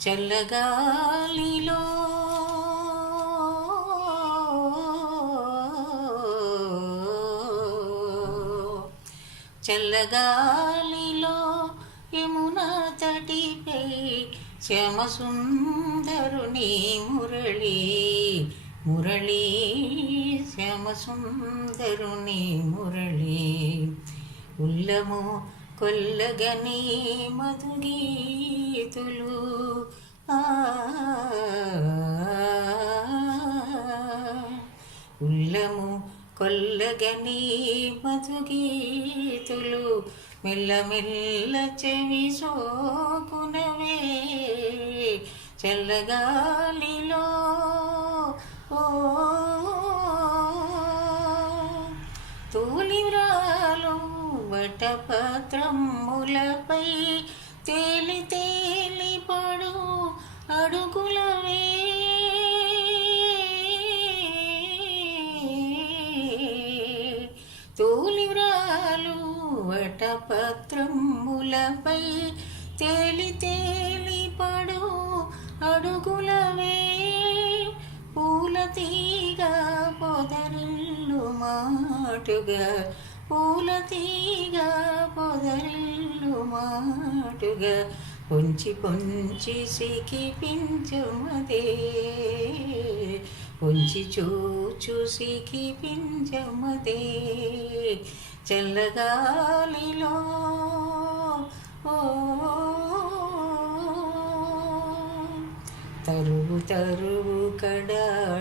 చల్లగాలిలో చల్లగాలిలో యమునా తటిపై శ్యామసుందరుని మురళి మురళి శ్యామసుందరుని మురళి ఉల్లము కొల్లగని మధుగీతులు ఉల్లము కొల్లగని మధుగీతులు మెల్లమెల్ల చెవి సోకునవే చల్లగాలిలో తూలివ్రాలు వటపత్రములపై తేలి తేలి పడు అడుగులవే తూలివ్రాలు వటపత్రములపై తేలి తేలి పడు అడుగులవే పూలతీగ పొదరిల్లు మాటుగా పూలతీగ పొదరిల్లు మాటుగా పొంచి పొంచి సికి పించమదే పొంచి చూచు సికి పించమదే చల్లగాలిలో తరువు తరువు కడాడాగిడాగి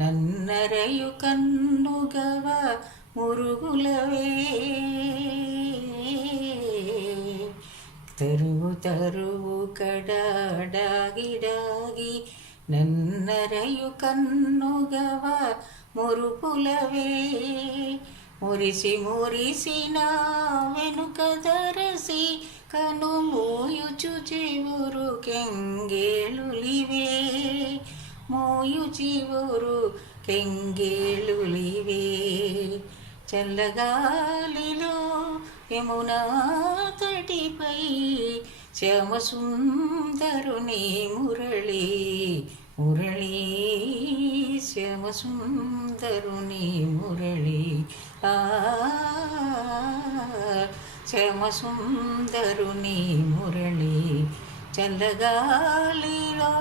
నన్నరయు కన్నుగవ మురుగులవే తరువు తరువు కడాడాగిడాగి నన్నరయు కన్నుగవ మురుపులవే మురిసి మురిసిన వెనుక దరసి కను మోయుచు చివురు కెంగేలులివే మోయు చివురు కెంగేలులివే చల్లగాలిలో యమునా తటిపై శ్యామసుందరుని మురళి మురళి శ్యామసుందరుని మురళి శ్యామసుందరుని మురళి చల్లగాలిలో